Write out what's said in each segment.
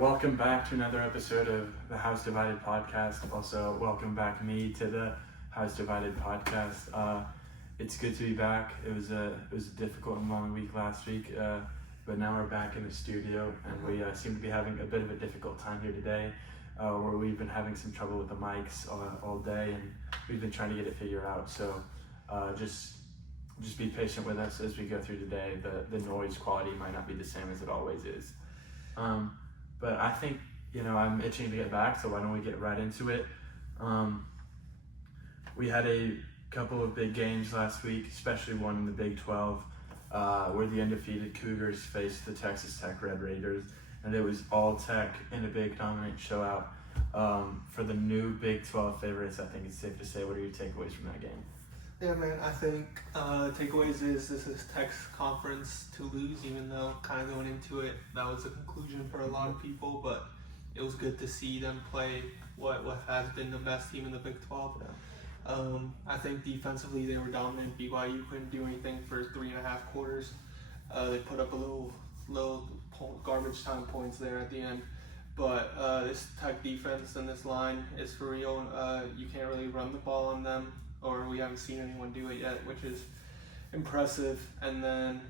Welcome back to another episode of the House Divided podcast. Also, welcome back me to the House Divided podcast. It's good to be back. It was a difficult and long week last week, but now we're back in the studio, and we seem to be having a bit of a difficult time here today, where we've been having some trouble with the mics all day, and we've been trying to get it figured out. So, just be patient with us as we go through today. The noise quality might not be the same as it always is. But I think, I'm itching to get back, so why don't we get right into it. We had a couple of big games last week, especially one in the Big 12, where the undefeated Cougars faced the Texas Tech Red Raiders, and it was all Tech in a big dominant showout. For the new Big 12 favorites, I think it's safe to say, what are your takeaways from that game? Yeah, man, I think takeaways is this is Tech's conference to lose, even though kind of going into it, that was the conclusion for a lot of people, but it was good to see them play what has been the best team in the Big 12. Yeah. I think defensively they were dominant. BYU couldn't do anything for 3.5 quarters. They put up a little garbage time points there at the end. But this Tech defense and this line is for real. You can't really run the ball on them, or we haven't seen anyone do it yet, which is impressive. And then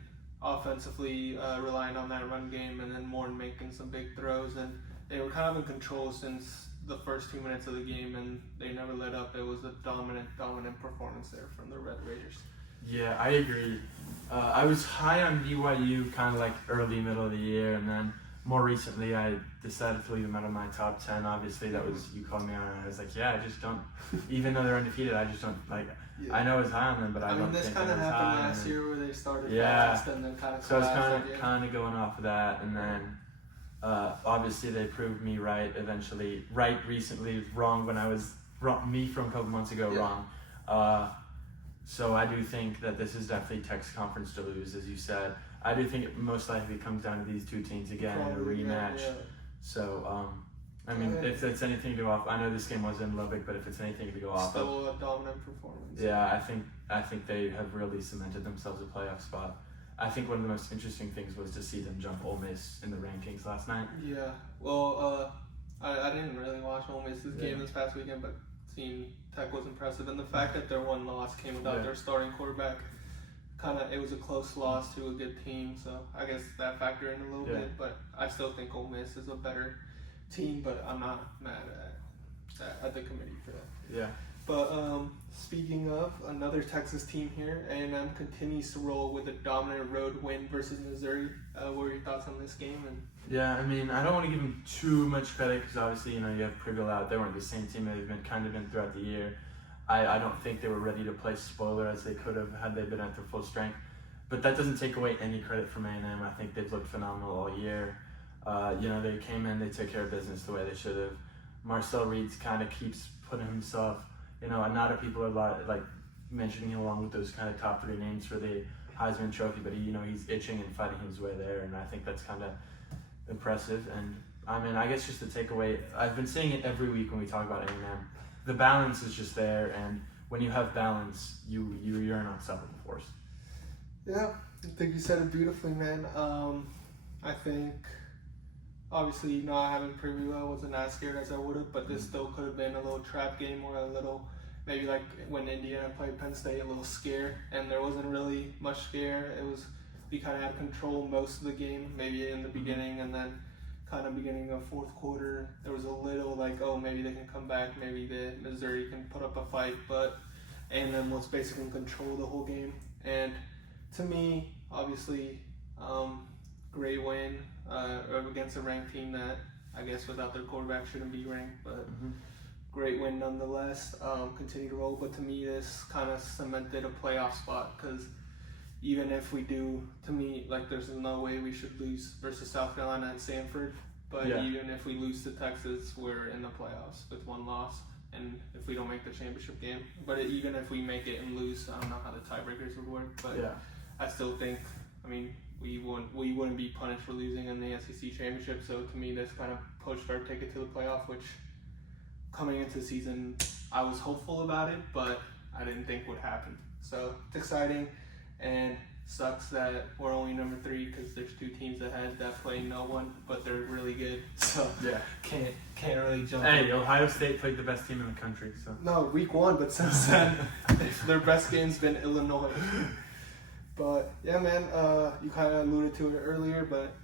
offensively, relying on that run game, and then Morton making some big throws. And they were kind of in control since the first 2 minutes of the game, and they never let up. It was a dominant performance there from the Red Raiders. Yeah, I agree. I was high on BYU kind of like early, middle of the year, and then more recently I decided to leave them out of my top 10. Obviously, that was, you called me on it, and I was like, yeah, I just don't, even though they're undefeated, I just don't, Yeah. I know I was high on them, but I don't this think kind of I was happened high. last year where they started Yeah. fast and then kind of So I was kind of going off of that, and then obviously they proved me right eventually, right recently, wrong when I was wrong, me from a couple months ago, wrong. So I do think that this is definitely Tech's conference to lose, as you said. I do think it most likely comes down to these two teams again in a rematch. Yeah. So, if it's anything to go off, I know this game was in Lubbock, but if it's anything to go off, Still a dominant performance. yeah, I think they have really cemented themselves a playoff spot. I think one of the most interesting things was to see them jump Ole Miss in the rankings last night. Yeah. Well, I didn't really watch Ole Miss's game this past weekend, but seeing Tech was impressive, and the fact that their one loss came without their starting quarterback, it was a close loss to a good team, so I guess that factored in a little bit, but I still think Ole Miss is a better team, but I'm not mad at the committee for that. Yeah. But speaking of another Texas team here, A&M continues to roll with a dominant road win versus Missouri. What are your thoughts on this game? Yeah, I don't want to give them too much credit because obviously, you have Priggle out. They weren't the same team they've been throughout the year. I don't think they were ready to play spoiler as they could have had they been at their full strength. But that doesn't take away any credit from A&M. I think they've looked phenomenal all year. They came in, they took care of business the way they should have. Marcel Reeds kind of keeps putting himself, a lot of people are mentioning him along with those kind of top 3 names for the Heisman Trophy, but he's itching and fighting his way there, and I think that's kind of impressive. And I guess just the takeaway, I've been saying it every week when we talk about A&M, the balance is just there, and when you have balance, you're an unstoppable force. Yeah, I think you said it beautifully, man. I think, obviously, not having preview, I wasn't as scared as I would have, but this still could have been a little trap game or a little, maybe like when Indiana played Penn State, a little scare, and there wasn't really much scare. We kind of had control most of the game, maybe in the beginning, and then kind of beginning of fourth quarter, there was a little maybe they can come back, maybe the Missouri can put up a fight, but A&M was basically in control the whole game. And to me, obviously, great win against a ranked team that I guess without their quarterback shouldn't be ranked, but great win nonetheless. Continue to roll, but to me this kind of cemented a playoff spot, because even if we do, to me, there's no way we should lose versus South Carolina and Stanford, but even if we lose to Texas, we're in the playoffs with one loss, and if we don't make the championship game. But even if we make it and lose, I don't know how the tiebreakers would work, but I still think, we wouldn't be punished for losing in the SEC championship, so to me this kind of pushed our ticket to the playoff, which coming into the season, I was hopeful about it, but I didn't think would happen. So it's exciting, and Sucks that we're only number 3 because there's 2 teams ahead that play no one, but they're really good. So Yeah. can't really jump. Hey, Ohio State played the best team in the country, so. No, week 1, but since then, their best game's been Illinois. But yeah, man, you kind of alluded to it earlier, but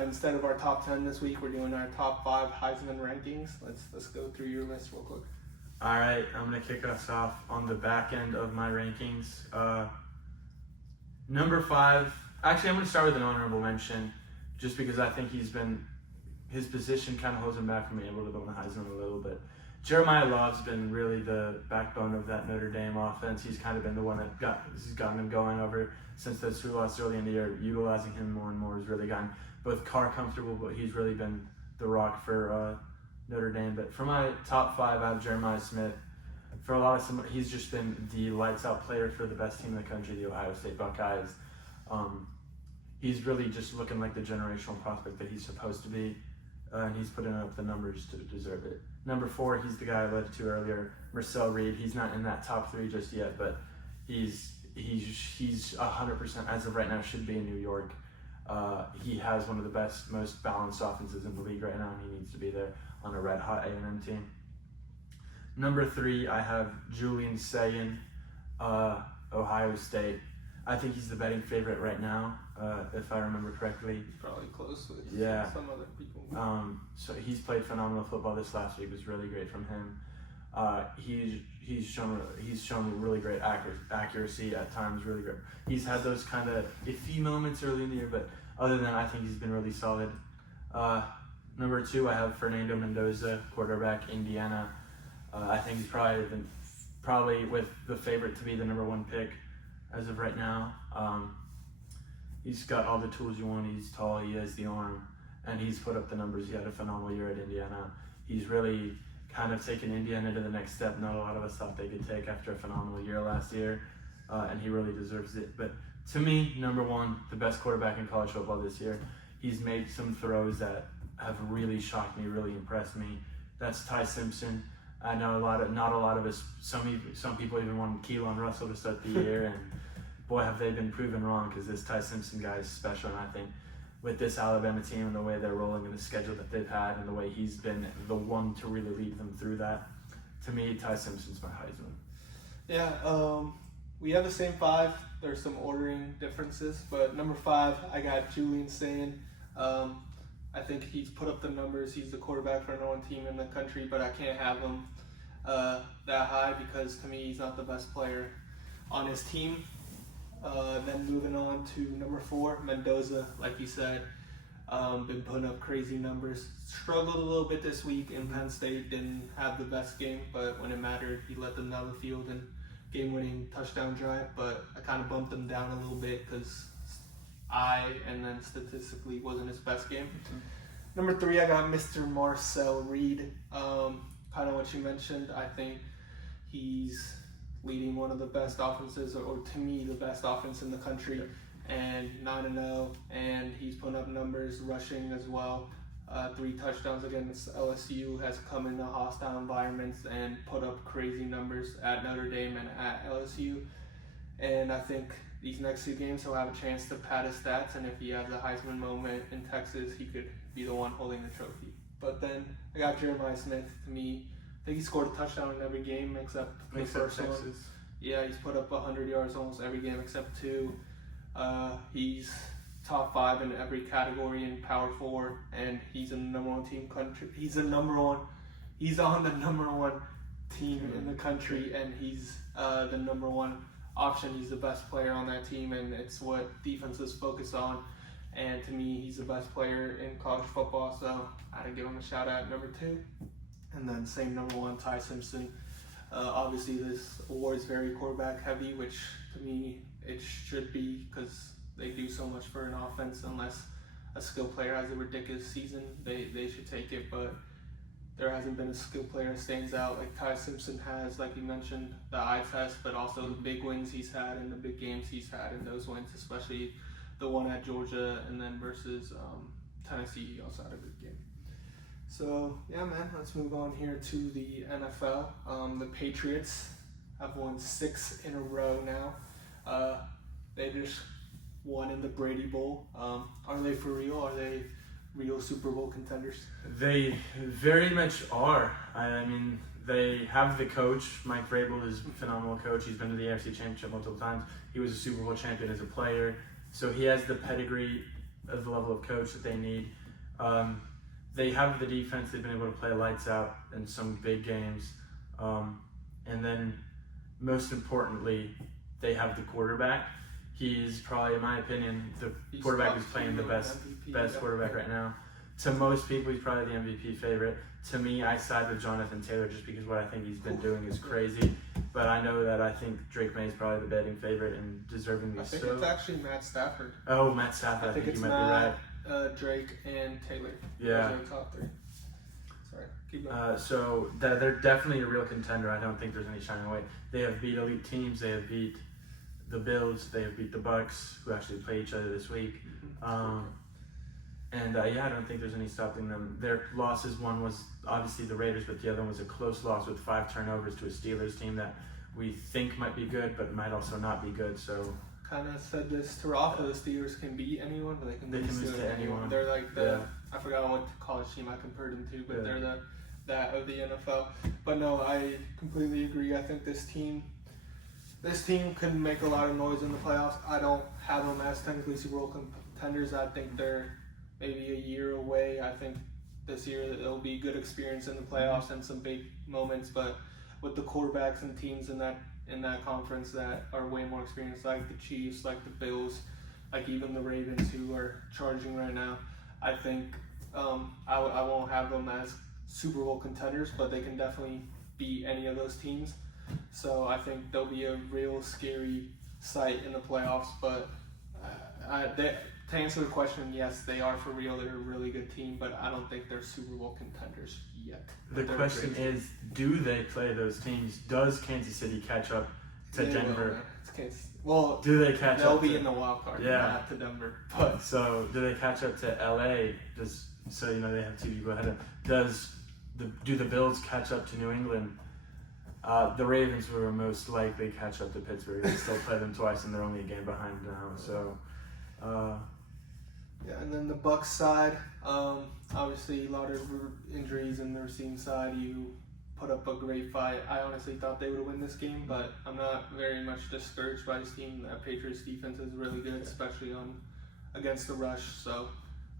instead of our top 10 this week, we're doing our top 5 Heisman rankings. Let's go through your list real quick. All right, I'm gonna kick us off on the back end of my rankings. Number 5. Actually, I'm gonna start with an honorable mention, just because I think his position kind of holds him back from being able to win the Heisman a little bit. Jeremiah Love's been really the backbone of that Notre Dame offense. He's kind of been the one that has gotten them going over since those 2 losses early in the year. Utilizing him more and more has really gotten both Carr comfortable, but he's really been the rock for Notre Dame. But for my top 5, I have Jeremiah Smith. For a lot of he's just been the lights-out player for the best team in the country, the Ohio State Buckeyes. He's really just looking like the generational prospect that he's supposed to be, and he's putting up the numbers to deserve it. Number 4, he's the guy I alluded to earlier, Marcel Reed. He's not in that top 3 just yet, but he's 100% as of right now should be in New York. He has one of the best, most balanced offenses in the league right now, and he needs to be there on a red-hot A&M team. Number 3, I have Julian Sayin, Ohio State. I think he's the betting favorite right now, if I remember correctly. Probably close with some other people. So he's played phenomenal football this last week. It was really great from him. He's shown really great accuracy at times. Really great. He's had those kind of iffy moments early in the year, but other than that, I think he's been really solid. Number 2, I have Fernando Mendoza, quarterback, Indiana. I think he's probably with the favorite to be the number 1 pick as of right now. He's got all the tools you want. He's tall, he has the arm, and he's put up the numbers. He had a phenomenal year at Indiana. He's really kind of taken Indiana to the next step not a lot of us thought they could take after a phenomenal year last year, and he really deserves it. But to me, number 1, the best quarterback in college football this year. He's made some throws that have really shocked me, really impressed me. That's Ty Simpson. I know not a lot of us. Some people even wanted Keelan Russell to start the year, and boy, have they been proven wrong, because this Ty Simpson guy is special. And I think with this Alabama team and the way they're rolling and the schedule that they've had and the way he's been the one to really lead them through that, to me, Ty Simpson's my Heisman. Yeah, we have the same 5. There's some ordering differences, but number 5, I got Julian Sayin. I think he's put up the numbers. He's the quarterback for no one team in the country, but I can't have him that high because to me he's not the best player on his team. Then moving on to number 4, Mendoza, like you said, been putting up crazy numbers. Struggled a little bit this week in Penn State, didn't have the best game, but when it mattered, he let them down the field and game-winning touchdown drive. But I kind of bumped him down a little bit because and then statistically wasn't his best game. Mm-hmm. Number 3, I got Mr. Marcel Reed. Kind of what you mentioned. I think he's leading one of the best offenses, or to me, the best offense in the country, and 9-0, and he's putting up numbers, rushing as well. 3 touchdowns against LSU, has come into hostile environments and put up crazy numbers at Notre Dame and at LSU. And I think these next 2 games he'll have a chance to pad his stats, and if he has a Heisman moment in Texas, he could be the one holding the trophy. But then I got Jeremiah Smith. To me, I think he scored a touchdown in every game except the first Texas. one. Yeah, he's put up 100 yards almost every game except 2. He's top 5 in every category in Power 4, and he's in the number 1 team country. He's on the number 1 team in the country, and he's the number 1 option. He's the best player on that team, and it's what defenses focus on. And to me, he's the best player in college football, so I had to give him a shout out at number 2. And then same number 1, Ty Simpson. Obviously, this award is very quarterback heavy, which to me it should be because they do so much for an offense. Unless a skill player has a ridiculous season, they should take it. But there hasn't been a skill player that stands out like Ty Simpson has, like you mentioned, the eye test, but also the big wins he's had and the big games he's had in those wins, especially the one at Georgia and then versus Tennessee, he also had a good game. So, yeah, man, let's move on here to the NFL. The Patriots have won 6 in a row now. They just won in the Brady Bowl. Are they for real? Are they real Super Bowl contenders? They very much are. I mean, they have the coach. Mike Vrabel is a phenomenal coach. He's been to the AFC Championship multiple times. He was a Super Bowl champion as a player. So he has the pedigree of the level of coach that they need. They have the defense. They've been able to play lights out in some big games. And then, most importantly, they have the quarterback. He's probably, in my opinion, the quarterback who's playing the best quarterback right now. To most people, he's probably the MVP favorite. To me, I side with Jonathan Taylor just because what I think he's been doing is crazy. But I know that I think Drake May is probably the betting favorite and deservingly so. I think it's actually Matt Stafford. Oh, Matt Stafford. I think you might be right. Drake and Taylor. Yeah. Those are the top three. Sorry, keep going. So they're definitely a real contender. I don't think there's any shining away. They have beat elite teams. They have beat the Bills. They have beat the Bucks, who actually play each other this week. And I don't think there's any stopping them. Their losses, one was obviously the Raiders, but the other one was a close loss with 5 turnovers to a Steelers team that we think might be good, but might also not be good. So kind of said this to Rafa, the Steelers can beat anyone, but they can lose to anyone. They're like I forgot what college team I compared them to, but they're that of the NFL. But no, I completely agree. I think this team can make a lot of noise in the playoffs. I don't have them as technically Super Bowl contenders. I think they're maybe a year away. I think this year it'll be good experience in the playoffs and some big moments. But with the quarterbacks and teams in that conference that are way more experienced, like the Chiefs, like the Bills, like even the Ravens who are charging right now, I think I won't have them as Super Bowl contenders, but they can definitely beat any of those teams. So I think they'll be a real scary sight in the playoffs. But to answer the question, yes, they are for real. They're a really good team, but I don't think they're Super Bowl contenders yet. The question is, do they play those teams? Does Kansas City catch up to Denver? Well, do they catch they'll up? They'll be in the wild card, not to Denver. But so do they catch up to LA? So they have 2 people ahead of them. Do the Bills catch up to New England? The Ravens will most likely catch up to Pittsburgh. They still play them twice, and they're only a game behind now. So. And then the Bucks side, obviously a lot of injuries in the receiving side. You put up a great fight. I honestly thought they would win this game, but I'm not very much discouraged by this team. The Patriots defense is really good, especially against the rush. So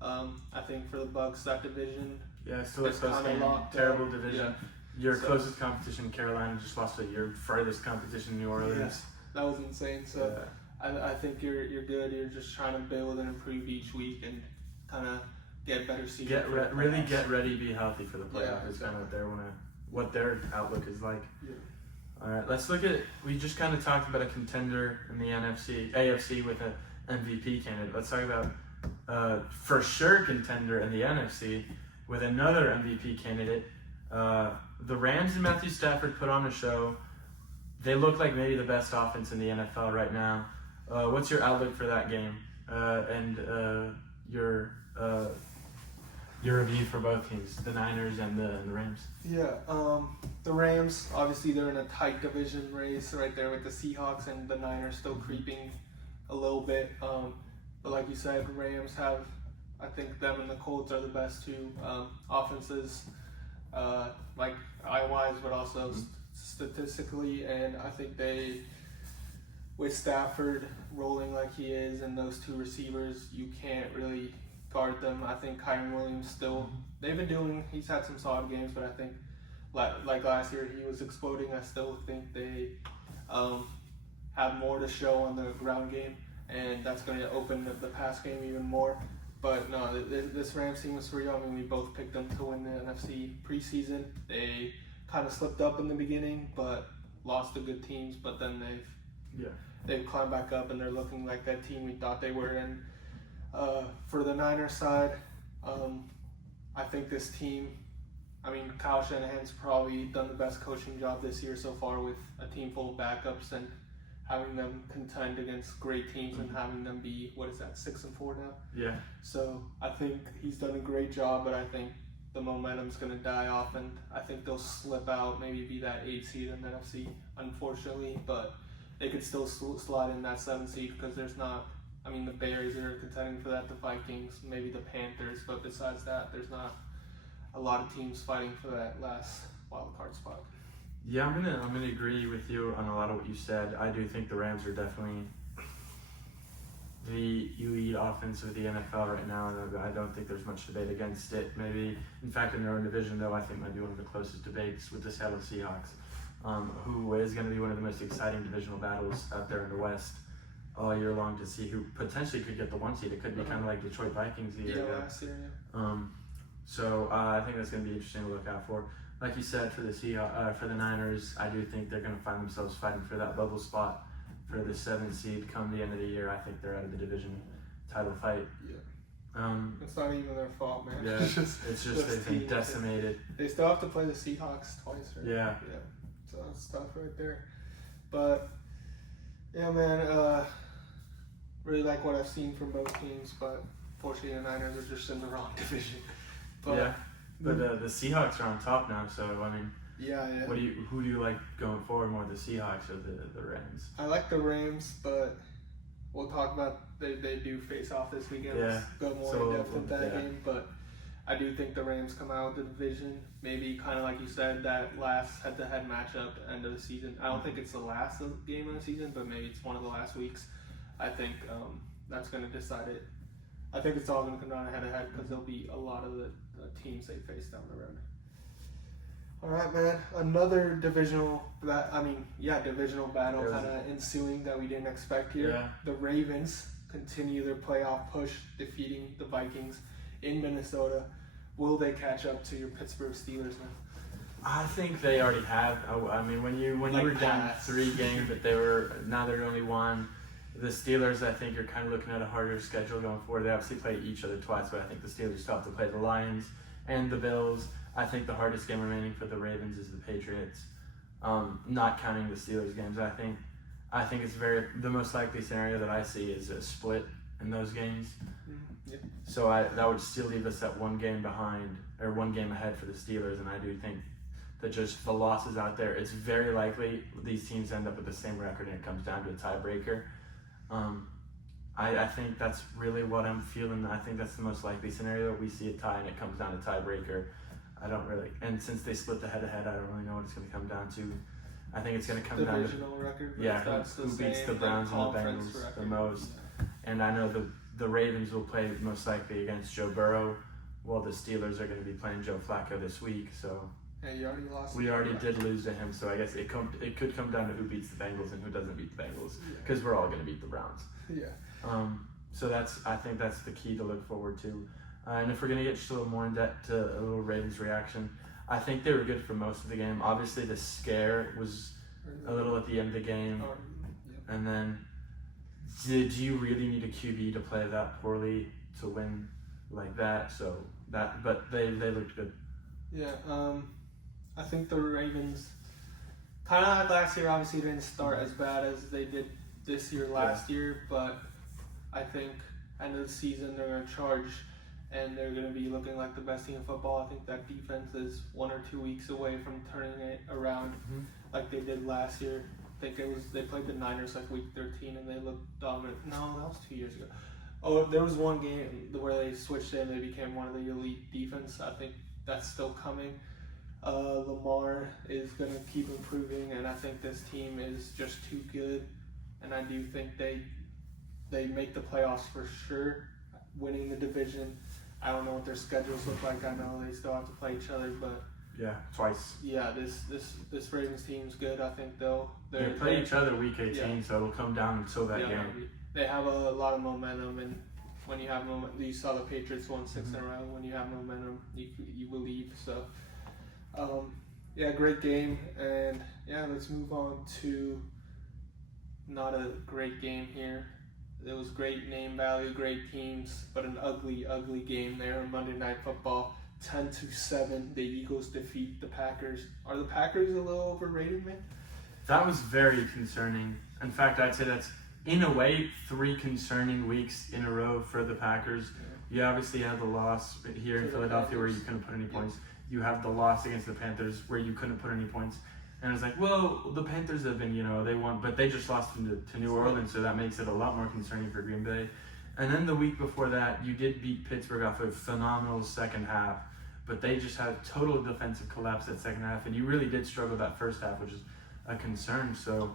I think for the Bucks, that division still a close game. Terrible division. Your closest competition, Carolina, just lost to your furthest competition, New Orleans. That was insane. So. I think you're good. You're just trying to build and improve each week and kind of get better season. Get ready, be healthy for the playoffs. Is kind of what their outlook is like. Yeah. All right, let's look at. We just kind of talked about a contender in the AFC with an MVP candidate. Let's talk about for sure contender in the NFC with another MVP candidate. The Rams and Matthew Stafford put on a show. They look like maybe the best offense in the NFL right now. What's your outlook for that game and your review for both teams, the Niners and the Rams? Yeah, the Rams, obviously they're in a tight division race right there with the Seahawks, and the Niners still creeping a little bit. But like you said, Rams have, I think them and the Colts are the best two offenses, like eye-wise, but also statistically, and I think with Stafford rolling like he is and those 2 receivers, you can't really guard them. I think Kyren Williams he's had some solid games, but I think like last year he was exploding. I still think they have more to show on the ground game, and that's going to open the pass game even more. But no, this Rams team was for real. I mean, we both picked them to win the NFC preseason. They kind of slipped up in the beginning, but lost to good teams. But then they've climbed back up, and they're looking like that team we thought they were. And for the Niners side, I think this team, Kyle Shanahan's probably done the best coaching job this year so far with a team full of backups and having them contend against great teams and having them be, 6-4 now? Yeah. So I think he's done a great job, but I think the momentum's going to die off, and I think they'll slip out, maybe be that 8 seed in the NFC, unfortunately, but they could still slide in that 7 seed because there's not I mean, the Bears are contending for that, the Vikings, maybe the Panthers, but besides that, there's not a lot of teams fighting for that last wild card spot. Yeah, I'm gonna agree with you on a lot of what you said. I do think the Rams are definitely the elite offense of the NFL right now, and I don't think there's much debate against it. Maybe, in fact, in their own division, though, I think might be one of the closest debates with the Seattle Seahawks, who is going to be one of the most exciting divisional battles out there in the West all year long to see who potentially could get the 1 seed. It could be kind of like Detroit Vikings the year ago. Last year, yeah. So I think that's going to be interesting to look out for. Like you said, for the Niners, I do think they're going to find themselves fighting for that bubble spot for the 7th seed come the end of the year. I think they're out of the division title fight. Yeah. It's not even their fault, man. Yeah, it's just they've been decimated. They still have to play the Seahawks twice, right? Yeah. Yeah. So that's tough right there. But yeah, man. Really like what I've seen from both teams, but fortunately the Niners are just in the wrong division. But, yeah. But the Seahawks are on top now, so I mean. Yeah. Who do you like going forward more, the Seahawks or the Rams? I like the Rams, but we'll talk about they do face off this weekend. Yeah. Let's go more in depth with that game, but I do think the Rams come out with the division. Maybe kind of like you said, that last head-to-head matchup end of the season. I don't think it's the last game of the season, but maybe it's one of the last weeks. I think that's going to decide it. I think it's all going to come down head-to-head because there'll be a lot of the teams they face down the road. All right, man. Another divisional battle kind of ensuing that we didn't expect here. Yeah. The Ravens continue their playoff push, defeating the Vikings in Minnesota. Will they catch up to your Pittsburgh Steelers, man? I think they already have. I mean, when you were down 3 games, but now they're only 1. The Steelers, I think, are kind of looking at a harder schedule going forward. They obviously play each other twice, but I think the Steelers still have to play the Lions and the Bills. I think the hardest game remaining for the Ravens is the Patriots, not counting the Steelers games. I think it's the most likely scenario that I see is a split in those games. Yep. So that would still leave us at 1 game behind or 1 game ahead for the Steelers, and I do think that just the losses out there, it's very likely these teams end up with the same record and it comes down to a tiebreaker. I think that's really what I'm feeling. I think that's the most likely scenario. We see a tie and it comes down to tiebreaker. And since they split the head-to-head, I don't really know what it's going to come down to. I think it's going to come down to divisional record. who beats the Browns and the Bengals the most. Yeah. And I know the Ravens will play most likely against Joe Burrow, while the Steelers are going to be playing Joe Flacco this week. So yeah, you already lost. We already did lose to him, so I guess it could come down to who beats the Bengals and who doesn't beat the Bengals, because we're all going to beat the Browns. Yeah. So I think that's the key to look forward to. And if we're going to get just a little more in depth to a little Ravens reaction, I think they were good for most of the game. Obviously, the scare was a little at the end of the game. And then, did you really need a QB to play that poorly to win like that? But they looked good. Yeah, I think the Ravens, kind of like last year, obviously didn't start as bad as they did this year, last year, but I think end of the season they're going to charge and they're going to be looking like the best team in football. I think that defense is 1 or 2 weeks away from turning it around like they did last year. I think they played the Niners like week 13 and they looked dominant. No, that was 2 years ago. Oh, there was one game where they switched in and they became one of the elite defense. I think that's still coming. Lamar is going to keep improving, and I think this team is just too good. And I do think they make the playoffs for sure, winning the division. I don't know what their schedules look like. I know they still have to play each other, but twice. Yeah, this Ravens team's good. I think they play each other week 18, so it'll come down until that game. They have a lot of momentum, and when you have momentum, you saw the Patriots won 6 in a row. When you have momentum, you believe. So, great game, and let's move on to not a great game here. It was great name value, great teams, but an ugly game there on Monday Night Football. 10-7, the Eagles defeat the Packers. Are the Packers a little overrated, man? That was very concerning. In fact, I'd say that's, in a way, 3 concerning weeks in a row for the Packers. You obviously had the loss here in Philadelphia where you couldn't put any points. You have the loss against the Panthers where you couldn't put any points. And it's like, well, the Panthers have been, they won, but they just lost to New Orleans, so that makes it a lot more concerning for Green Bay. And then the week before that, you did beat Pittsburgh off a phenomenal second half, but they just had total defensive collapse that second half, and you really did struggle that first half, which is a concern. So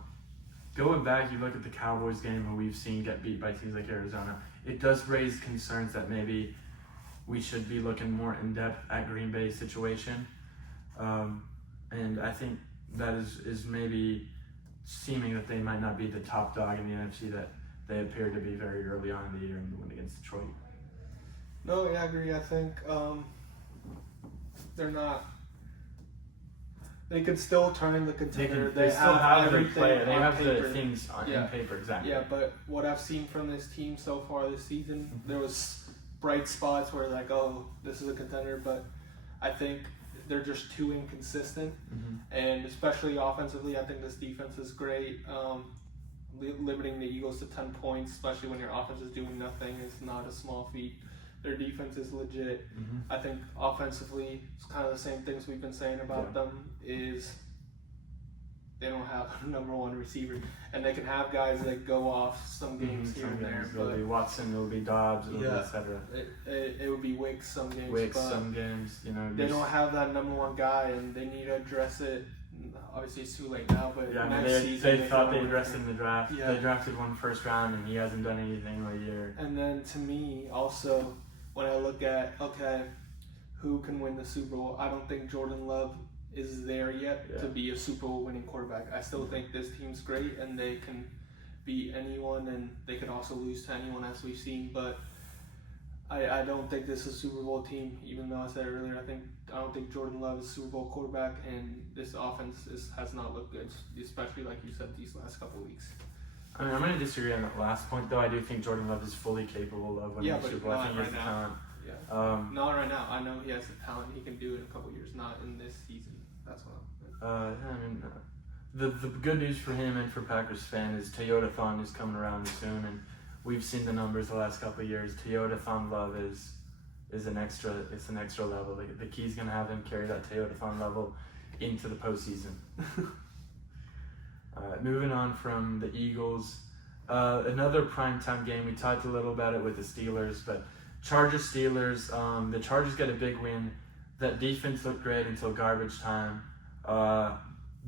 going back, you look at the Cowboys game, who we've seen get beat by teams like Arizona, it does raise concerns that maybe we should be looking more in depth at Green Bay's situation. And I think that is maybe seeming that they might not be the top dog in the NFC that they appeared to be very early on in the year in the win against Detroit. No, yeah, I agree. I think they're not. They could still turn the contender. They still have everything player. They on have paper. the things in paper, exactly. Yeah, but what I've seen from this team so far this season, there was bright spots where like, oh, this is a contender, but I think they're just too inconsistent, and especially offensively, I think this defense is great. Limiting the Eagles to 10 points, especially when your offense is doing nothing, is not a small feat. Their defense is legit. I think offensively, it's kind of the same things we've been saying about them, is they don't have a number one receiver, and they can have guys that go off some games here and there. It'll be Watson, it'll be Dobbs, it'll be etc. It would be Wicks some games. They don't have that number one guy, and they need to address it. Obviously, it's too late now, but they thought they addressed in the draft. They drafted one first round, and he hasn't done anything all year. And then to me, also, when I look at who can win the Super Bowl, I don't think Jordan Love is there yet to be a Super Bowl winning quarterback. I still think this team's great, and they can beat anyone, and they can also lose to anyone, as we've seen. But I don't think this is a Super Bowl team, even though I said earlier, I don't think Jordan Love is a Super Bowl quarterback, and this offense has not looked good, especially like you said these last couple of weeks. I mean, I'm going to disagree on that last point, though. I do think Jordan Love is fully capable of winning the Super Bowl. I think he has the talent. Not right now. I know he has the talent. He can do it in a couple of years, not in this season. That's what the good news for him and for Packers fan is Toyota-thon is coming around soon, and we've seen the numbers the last couple of years. Toyota-thon Love is an extra level. The key's going to have him carry that Toyota-thon level into the postseason. Moving on from the Eagles, another primetime game. We talked a little about it with the Steelers, but Chargers-Steelers, the Chargers get a big win. That defense looked great until garbage time.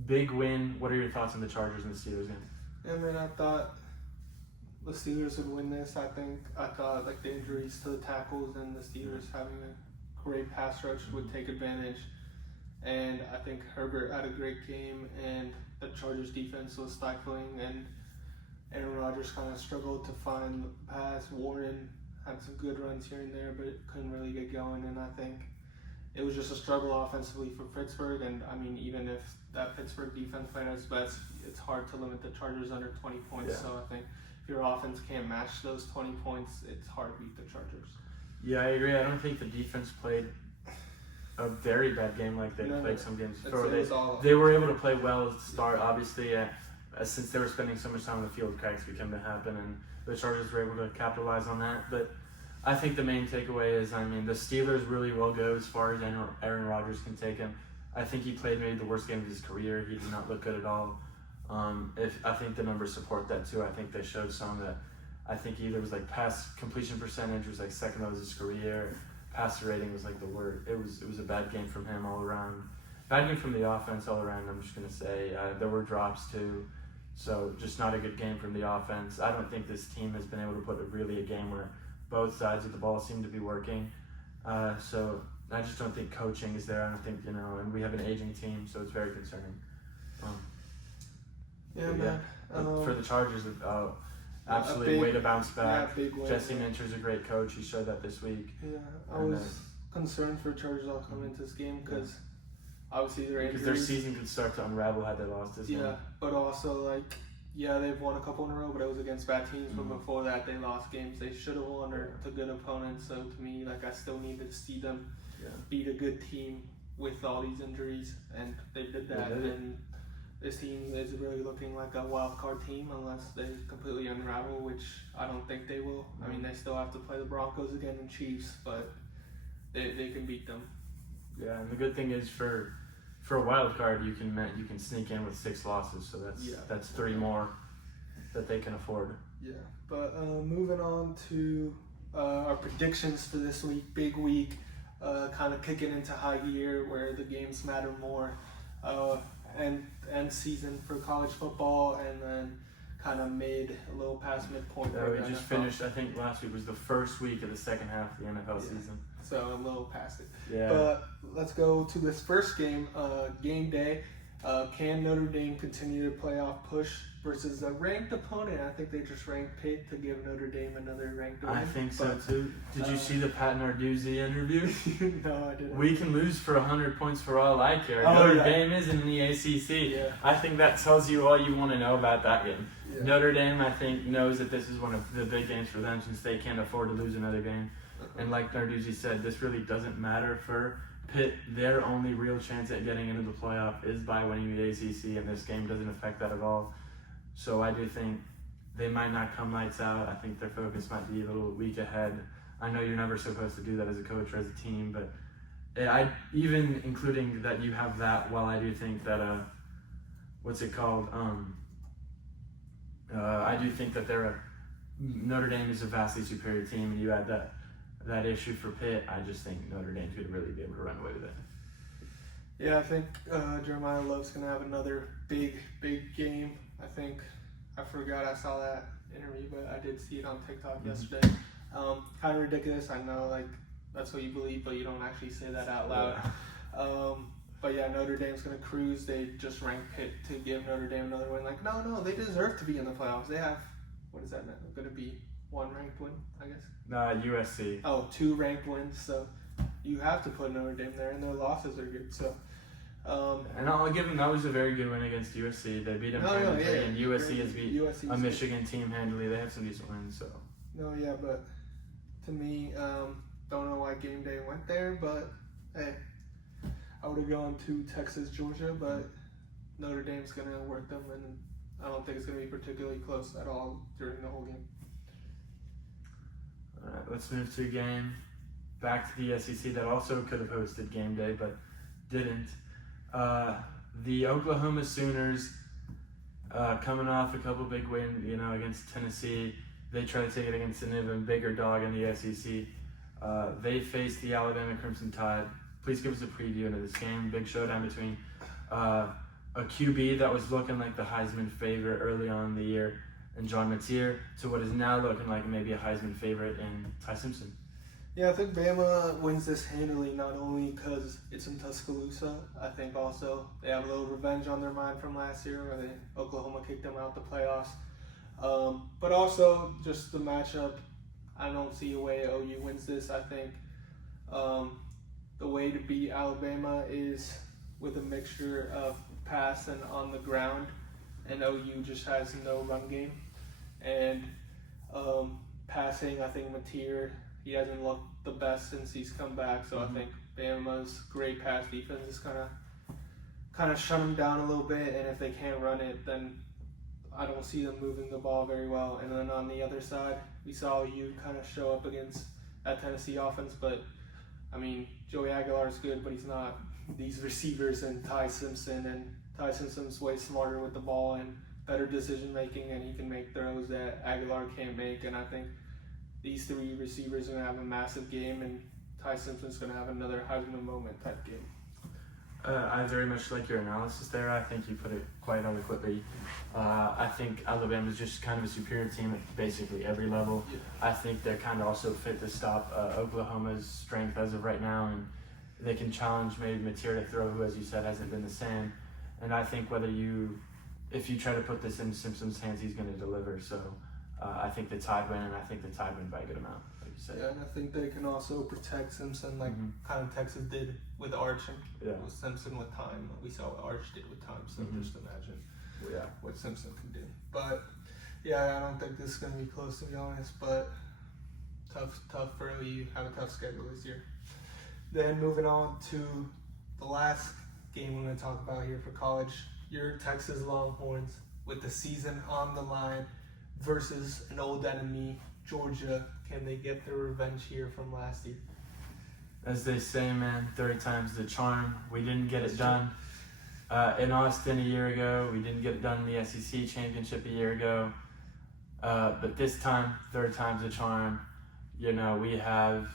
Big win. What are your thoughts on the Chargers and the Steelers game? Yeah, man, I thought the Steelers would win this. I thought like the injuries to the tackles and the Steelers having a great pass rush would take advantage. And I think Herbert had a great game, and the Chargers defense was stifling, and Aaron Rodgers kind of struggled to find the pass. Warren had some good runs here and there, but couldn't really get going, and I think it was just a struggle offensively for Pittsburgh. And I mean, even if that Pittsburgh defense played at its best, it's hard to limit the Chargers under 20 points. So I think if your offense can't match those 20 points, it's hard to beat the Chargers. Yeah, I agree. I don't think the defense played a very bad game like they played some games before. They were able to play well at the start, obviously, since they were spending so much time on the field, cracks began to happen, and the Chargers were able to capitalize on that. But I think the main takeaway is, I mean, the Steelers really will go as far as Aaron Rodgers can take him. I think he played maybe the worst game of his career. He did not look good at all. I think the numbers support that too. I think they showed some that I think either was like pass completion percentage was like second most of his career. Passer rating was like the worst. It was a bad game from him all around. Bad game from the offense all around, I'm just going to say. There were drops too. So just not a good game from the offense. I don't think this team has been able to put really a game where both sides of the ball seem to be working. So I just don't think coaching is there. I don't think, and we have an aging team, so it's very concerning. For the Chargers, absolutely way to bounce back. Jesse Minter's a great coach. He showed that this week. Yeah, I was concerned for Chargers all coming into this game because obviously their season could start to unravel had they lost this game. Yeah, but also they've won a couple in a row, but it was against bad teams. But before that, they lost games they should have won or to good opponents. So to me, I still needed to see them beat a good team with all these injuries, and they did that. And this team is really looking like a wild card team unless they completely unravel, which I don't think they will. I mean, they still have to play the Broncos again and Chiefs, but they can beat them. Yeah, and the good thing is for for a wild card, you can sneak in with 6 losses, so that's 3 more that they can afford. Yeah, but moving on to our predictions for this week, big week, kind of kicking into high gear where the games matter more, and season for college football, and then kind of a little past midpoint. We just finished, I think last week was the first week of the second half of the NFL season. So a little past it. Yeah. But let's go to this first game, game day. Can Notre Dame continue the playoff push versus a ranked opponent? I think they just ranked Pitt to give Notre Dame another ranked win. I think so too. Did you see the Pat Narduzzi interview? No, I didn't. We can lose for 100 points for all I care. Oh, Notre yeah. Dame is in the ACC. Yeah. I think that tells you all you want to know about that game. Yeah. Notre Dame, I think, knows that this is one of the big games for them since they can't afford to lose another game. And like Narduzzi said, this really doesn't matter for Pitt. Their only real chance at getting into the playoff is by winning the ACC, and this game doesn't affect that at all. So I do think they might not come lights out. I think their focus might be a little week ahead. I know you're never supposed to do that as a coach or as a team, but even including that you have that, while I do think that I do think that Notre Dame is a vastly superior team, and you add that issue for Pitt, I just think Notre Dame's going to really be able to run away with it. Yeah, I think Jeremiah Love's going to have another big game. I forgot I saw that interview, but I did see it on TikTok yesterday. Kind of ridiculous. I know, like, that's what you believe, but you don't actually say that out loud. Yeah. But yeah, Notre Dame's going to cruise. They just ranked Pitt to give Notre Dame another win. Like, no, they deserve to be in the playoffs. They have, what is that going to be? 1 ranked win, I guess? USC. Oh, 2 ranked wins. So you have to put Notre Dame there, and their losses are good. So. And I'll give them, that was a very good win against USC. They beat them handily, and USC has beat a Michigan team handily. They have some decent wins, so. No, yeah, but to me, don't know why game day went there, but hey, I would have gone to Texas, Georgia, but Notre Dame's going to work them, and I don't think it's going to be particularly close at all during the whole game. All right, let's move to a game back to the SEC that also could have hosted game day, but didn't. The Oklahoma Sooners, coming off a couple big wins, against Tennessee. They try to take it against an even bigger dog in the SEC. They face the Alabama Crimson Tide. Please give us a preview into this game. Big showdown between a QB that was looking like the Heisman favorite early on in the year in John Mateer to what is now looking like maybe a Heisman favorite in Ty Simpson. Yeah, I think Bama wins this handily, not only because it's in Tuscaloosa. I think also they have a little revenge on their mind from last year where Oklahoma kicked them out the playoffs. But also just the matchup, I don't see a way OU wins this. I think the way to beat Alabama is with a mixture of pass and on the ground, and OU just has no run game. And passing, I think Mateer, he hasn't looked the best since he's come back, so I think Bama's great pass defense is kind of shut him down a little bit, and if they can't run it, then I don't see them moving the ball very well. And then on the other side, we saw you kind of show up against that Tennessee offense, but I mean, Joey Aguilar's good, but he's not these receivers and Ty Simpson's way smarter with the ball and better decision making, and he can make throws that Aguilar can't make. And I think these 3 receivers are going to have a massive game, and Ty Simpson's going to have another Heisman moment type game. I very much like your analysis there. I think you put it quite eloquently. I think Alabama's just kind of a superior team at basically every level. Yeah. I think they're kind of also fit to stop Oklahoma's strength as of right now, and they can challenge maybe Mateer to throw, who, as you said, hasn't been the same. And I think if you try to put this in Simpson's hands, he's going to deliver. So I think the Tide win, and I think the Tide win by a good amount, like you said. Yeah, and I think they can also protect Simpson like kind of Texas did with Arch and with Simpson with time. We saw what Arch did with time, so just imagine what Simpson can do. But yeah, I don't think this is going to be close, to be honest, but tough for OU. Have a tough schedule this year. Then moving on to the last game we're going to talk about here for college, your Texas Longhorns with the season on the line versus an old enemy, Georgia. Can they get their revenge here from last year? As they say, man, 30 times the charm. We didn't get it done. in Austin a year ago. We didn't get it done in the SEC championship a year ago. But this time, third time's a charm. You know, we have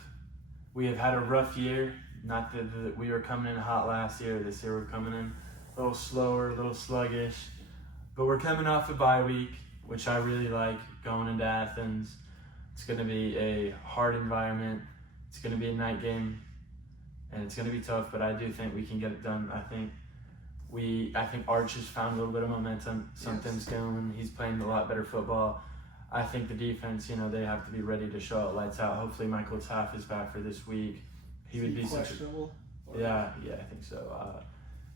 had a rough year. Not that we were coming in hot last year. This year we're coming in a little slower, a little sluggish. But we're coming off a bye week, which I really like, going into Athens. It's going to be a hard environment. It's going to be a night game, and it's going to be tough, but I do think we can get it done. I think Arch has found a little bit of momentum. Something's going. He's playing a lot better football. I think the defense, you know, they have to be ready to show it lights out. Hopefully Michael Taff is back for this week. He would be questionable. Yeah, I think so.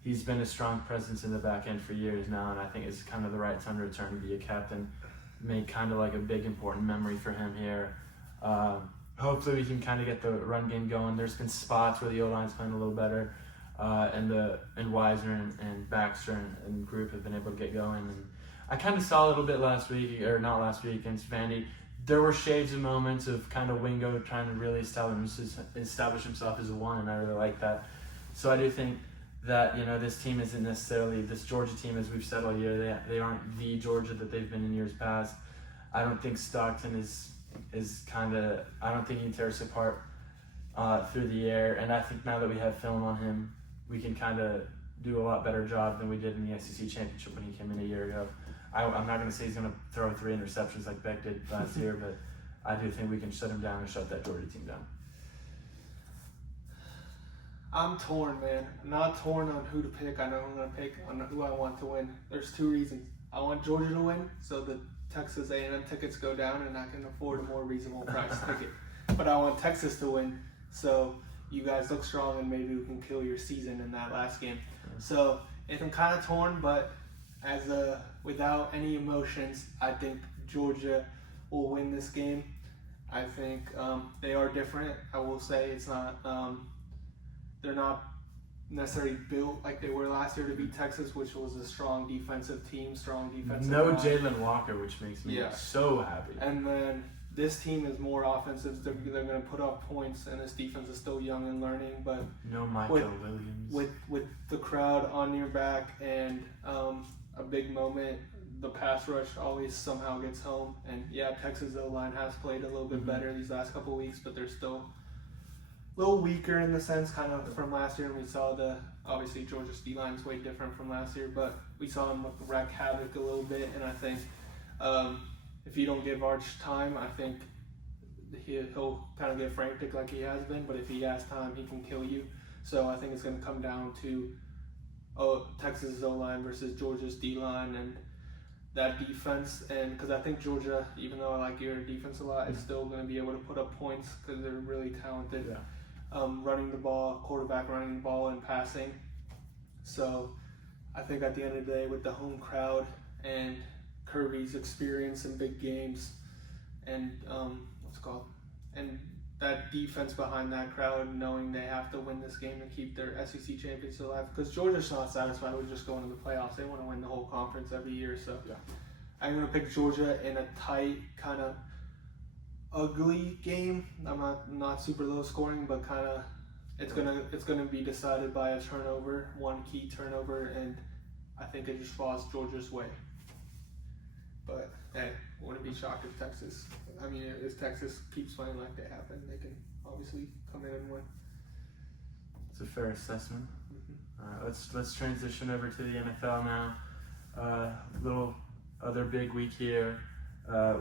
He's been a strong presence in the back end for years now, and I think it's kind of the right time to return to be a captain. Make kind of like a big important memory for him here. Hopefully we can kind of get the run game going. There's been spots where the O-line's playing a little better, and Weisner and Baxter and group have been able to get going. And I kind of saw a little bit not last week against Vandy. There were shades of moments of kind of Wingo trying to really establish himself as a one, and I really like that. So I do think that, you know, this team isn't necessarily this Georgia team, as we've said all year. They aren't the Georgia that they've been in years past. I don't think Stockton is kind of, I don't think he can tear us apart through the air. And I think now that we have film on him, we can kind of do a lot better job than we did in the SEC championship when he came in a year ago. I'm not going to say he's going to throw 3 interceptions like Beck did last year, but I do think we can shut him down and shut that Georgia team down. I'm torn, man. I'm not torn on who to pick. I know I'm going to pick on who I want to win. There's 2 reasons. I want Georgia to win, so the Texas A&M tickets go down and I can afford a more reasonable price ticket. But I want Texas to win, so you guys look strong and maybe we can kill your season in that last game. So I'm kind of torn, but without any emotions, I think Georgia will win this game. I think they are different. I will say it's not. They're not necessarily built like they were last year to beat Texas, which was a strong defensive team, No line. Jalen Walker, which makes me so happy. And then this team is more offensive. They're going to put up points, and this defense is still young and learning. But no Michael Williams. With the crowd on your back and a big moment, the pass rush always somehow gets home. And Texas O-line has played a little bit better these last couple of weeks, but they're still a little weaker in the sense kind of from last year. And we saw obviously Georgia's D-line is way different from last year, but we saw him wreak havoc a little bit. And I think if you don't give Arch time, I think he'll kind of get frantic like he has been, but if he has time, he can kill you. So I think it's going to come down to Texas O-line versus Georgia's D-line and that defense. And because I think Georgia, even though I like your defense a lot, is still going to be able to put up points because they're really talented. Running the ball, quarterback running the ball and passing. So I think at the end of the day, with the home crowd and Kirby's experience in big games and and that defense behind that crowd, knowing they have to win this game to keep their SEC championship alive, because Georgia's not satisfied with just going to the playoffs. They want to win the whole conference every year. So I'm going to pick Georgia in a tight, kind of ugly game. I'm not super low scoring, but kind of it's gonna be decided by a turnover, one key turnover, and I think it just falls Georgia's way. But hey, wouldn't be shocked if Texas keeps playing like they have, and they can obviously come in and win. It's a fair assessment. Let's transition over to the NFL now. Little other big week here.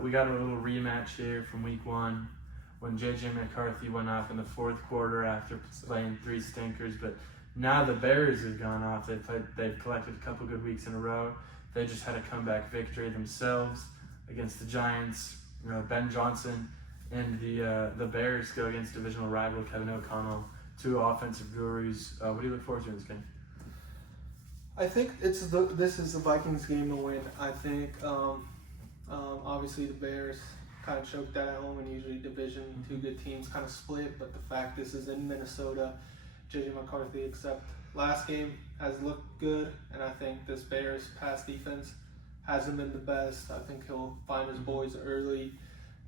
We got a little rematch here from week 1 when J.J. McCarthy went off in the 4th quarter after playing 3 stinkers. But now the Bears have gone off. They've collected a couple good weeks in a row. They just had a comeback victory themselves against the Giants. Ben Johnson and the Bears go against divisional rival Kevin O'Connell, 2 offensive gurus. What do you look forward to in this game? I think this is the Vikings game to win. I think obviously the Bears kind of choked that at home, and usually division 2 good teams kind of split. But the fact this is in Minnesota, J.J. McCarthy, except last game, has looked good, and I think this Bears pass defense hasn't been the best. I think he'll find his boys early,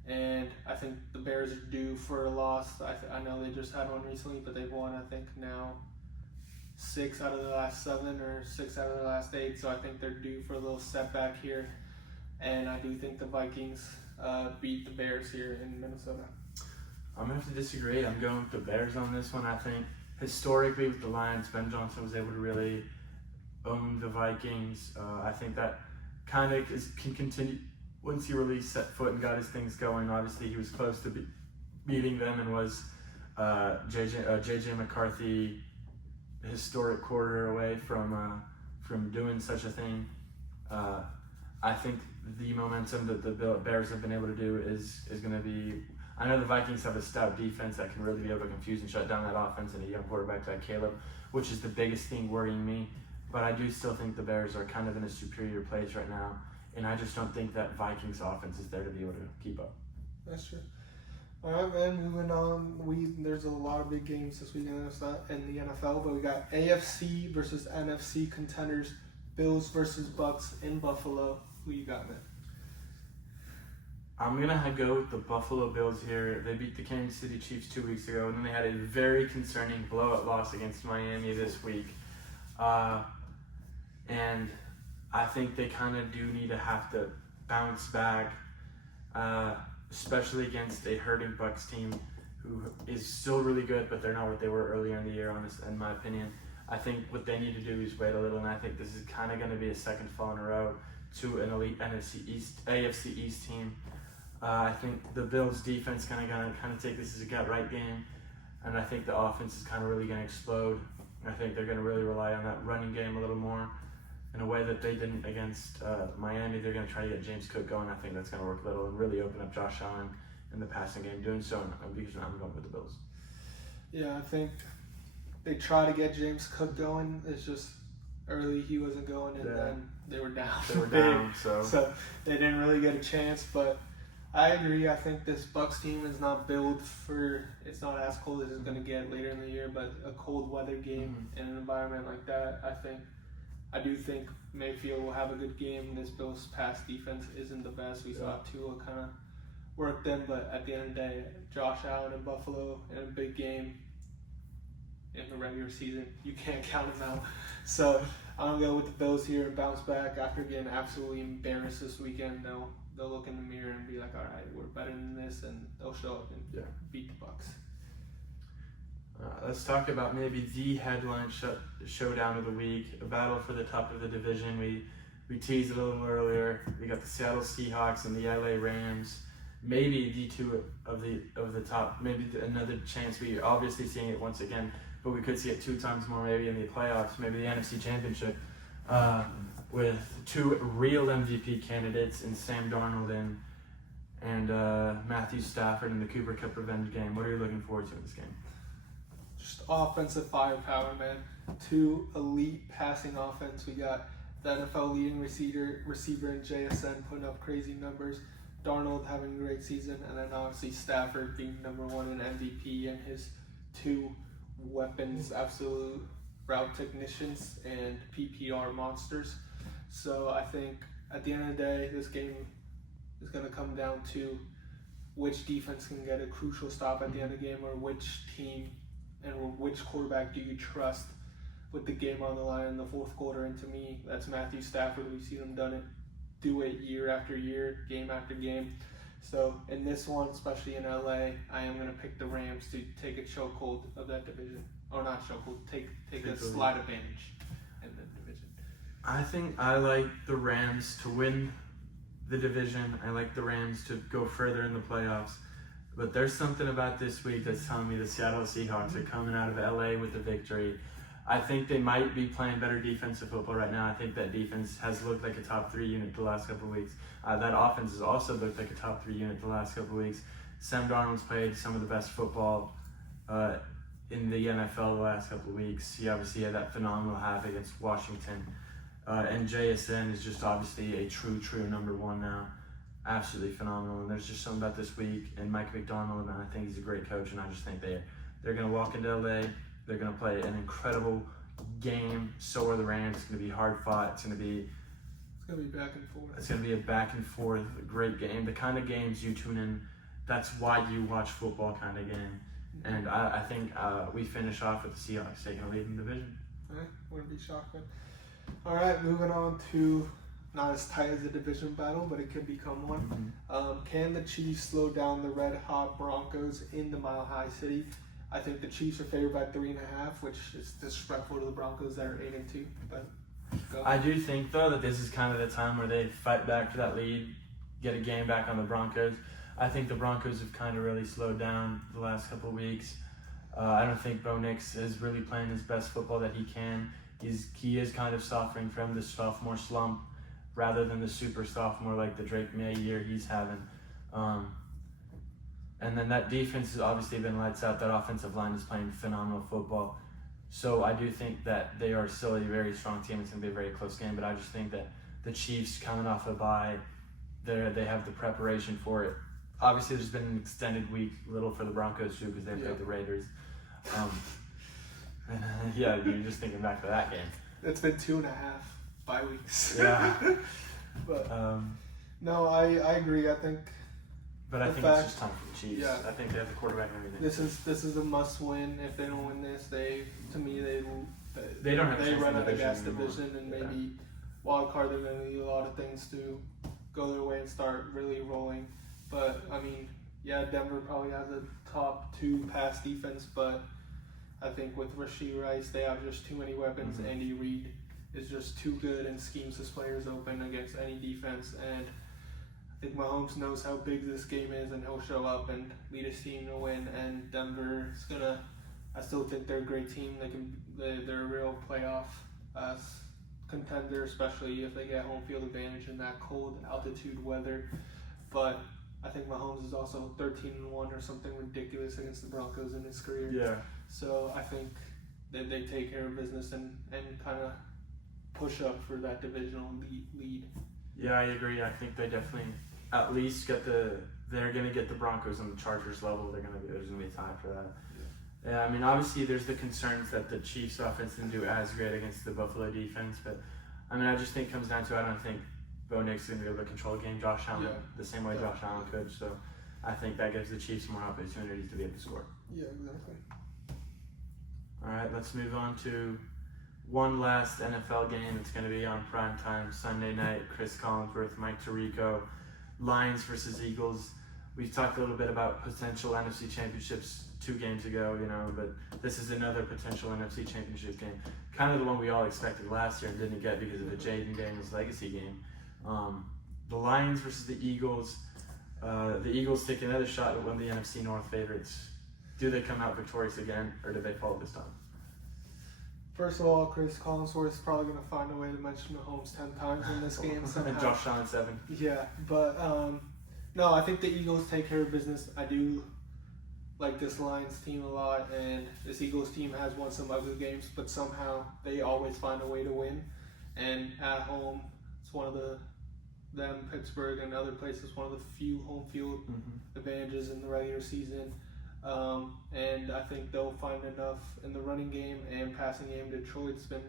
and I think the Bears are due for a loss. I know they just had one recently, but they've won, I think, now 6 out of the last 7 or 6 out of the last 8, so I think they're due for a little setback here. And I do think the Vikings beat the Bears here in Minnesota. I'm going to have to disagree. I'm going with the Bears on this one. I think historically with the Lions, Ben Johnson was able to really own the Vikings. I think that kind of can continue once he really set foot and got his things going. Obviously, he was close to beating them and was JJ McCarthy historic quarter away from doing such a thing. I think the momentum that the Bears have been able to do is going to be. I know the Vikings have a stout defense that can really be able to confuse and shut down that offense and a young quarterback like Caleb, which is the biggest thing worrying me. But I do still think the Bears are kind of in a superior place right now, and I just don't think that Vikings offense is there to be able to keep up. That's true. All right, man. Moving on. There's a lot of big games this weekend in the NFL, but we got AFC versus NFC contenders, Bills versus Bucks in Buffalo. Who you got, man? I'm gonna go with the Buffalo Bills here. They beat the Kansas City Chiefs 2 weeks ago, and then they had a very concerning blowout loss against Miami this week. And I think they kind of do need to have to bounce back, especially against a hurting Bucks team who is still really good, but they're not what they were earlier in the year, in my opinion. I think what they need to do is wait a little, and I think this is kind of going to be a second fall in a row to an elite AFC East team. I think the Bills' defense kind of take this as a get-right game, and I think the offense is kind of really going to explode. I think they're going to really rely on that running game a little more in a way that they didn't against Miami. They're going to try to get James Cook going. I think that's going to work a little and really open up Josh Allen in the passing game. Doing so, because I'm going with the Bills. Yeah, I think they try to get James Cook going. It's just early he wasn't going, and then they were down. So they didn't really get a chance, but I agree. I think this Bucks team is not built for. It's not as cold as it's going to get later in the year, but a cold weather game in an environment like that, I do think Mayfield will have a good game. This Bills pass defense isn't the best. We saw Tua kind of work them, but at the end of the day, Josh Allen in Buffalo in a big game in the regular season, you can't count them out. So I'm gonna go with the Bills here and bounce back after getting absolutely embarrassed this weekend. They'll look in the mirror and be like, all right, we're better than this, and they'll show up and beat the Bucks. Let's talk about maybe the headline showdown of the week, a battle for the top of the division. We teased it a little earlier. We got the Seattle Seahawks and the LA Rams. Maybe the two of the top. Maybe another chance. We obviously seeing it once again, but we could see it 2 times more maybe in the playoffs, maybe the NFC Championship, with 2 real MVP candidates in Sam Darnold and Matthew Stafford in the Cooper Cup revenge game. What are you looking forward to in this game? Just offensive firepower, man. 2 elite passing offense. We got the NFL leading receiver in JSN putting up crazy numbers. Darnold having a great season, and then obviously Stafford being #1 in MVP and his 2 weapons, absolute route technicians and PPR monsters. So I think at the end of the day, this game is going to come down to which defense can get a crucial stop at the end of the game, or which team and which quarterback do you trust with the game on the line in the 4th quarter. And to me, that's Matthew Stafford. We've seen him do it year after year, game after game. So in this one, especially in LA, I am going to pick the Rams to take a chokehold of that division. Or not chokehold, take a slight advantage in the division. I think I like the Rams to win the division. I like the Rams to go further in the playoffs. But there's something about this week that's telling me the Seattle Seahawks are coming out of LA with a victory. I think they might be playing better defensive football right now. I think that defense has looked like a top 3 unit the last couple of weeks. That offense has also looked like a top 3 unit the last couple of weeks. Sam Darnold's played some of the best football in the NFL the last couple of weeks. He obviously had that phenomenal half against Washington. And JSN is just obviously a true #1 now. Absolutely phenomenal. And there's just something about this week and Mike McDonald, and I think he's a great coach, and I just think they're going to walk into LA. They're going to play an incredible game. So are the Rams. It's going to be hard fought. It's going to be back and forth. It's going to be a back and forth, great game. The kind of games you tune in, that's why you watch football kind of game. And I think we finish off with the Seahawks taking a lead in the division. Wouldn't be shocked. All right, moving on to not as tight as a division battle, but it could become one. Can the Chiefs slow down the red-hot Broncos in the Mile High City? I think the Chiefs are favored by 3.5, which is disrespectful to the Broncos that are 8-2. But I do think though that this is kind of the time where they fight back for that lead, get a game back on the Broncos. I think the Broncos have kind of really slowed down the last couple of weeks. I don't think Bo Nix is really playing his best football that he can. He is kind of suffering from the sophomore slump rather than the super sophomore like the Drake May year he's having. And then that defense has obviously been lights out. That offensive line is playing phenomenal football. So I do think that they are still a very strong team. It's going to be a very close game, but I just think that the Chiefs coming off a bye, they have the preparation for it. Obviously, there's been an extended week, little for the Broncos too, because they played the Raiders. Yeah, you're just thinking back to that game. It's been 2.5 bye weeks. Yeah. But no, I agree. I think. But I think it's just time for the Chiefs. Yeah. I think they have the quarterback and everything. This is a must win. If they don't win this, they don't have a chance run in out the of gas division division and maybe wild card. They're going to need a lot of things to go their way and start really rolling. But I mean, yeah, Denver probably has a top 2 pass defense, but I think with Rashee Rice, they have just too many weapons. Andy Reid is just too good and schemes his players open against any defense. And I think Mahomes knows how big this game is, and he'll show up and lead his team to win. And Denver is gonna. I still think they're a great team. They're a real playoff contender, especially if they get home field advantage in that cold altitude weather. But I think Mahomes is also 13-1 or something ridiculous against the Broncos in his career. Yeah. So I think that they take care of business and kind of push up for that divisional lead. Yeah, I agree. I think they definitely at least they're going to get the Broncos on the Chargers level. There's going to be time for that. Yeah, I mean, obviously there's the concerns that the Chiefs offense didn't do as great against the Buffalo defense, but I mean, I just think it comes down to I don't think Bo Nix is going to be able to control the game. Josh Allen, the same way Josh Allen could. So I think that gives the Chiefs more opportunities to be able to score. Yeah, exactly. All right, let's move on to one last NFL game. It's going to be on primetime Sunday night. Chris Collinsworth, Mike Tirico, Lions versus Eagles. We've talked a little bit about potential NFC championships 2 games ago, but this is another potential NFC championship game. Kind of the one we all expected last year and didn't get because of the Jaden Daniels legacy game. The Lions versus the Eagles. The Eagles take another shot at one of the NFC North favorites. Do they come out victorious again, or do they fall this time? First of all, Chris Collinsworth is probably going to find a way to mention Mahomes 10 times in this game somehow. And Josh Allen 7. Yeah, but no, I think the Eagles take care of business. I do like this Lions team a lot, and this Eagles team has won some ugly games, but somehow they always find a way to win. And at home, it's one of them, Pittsburgh and other places, one of the few home field advantages in the regular season. And I think they'll find enough in the running game and passing game. Detroit's been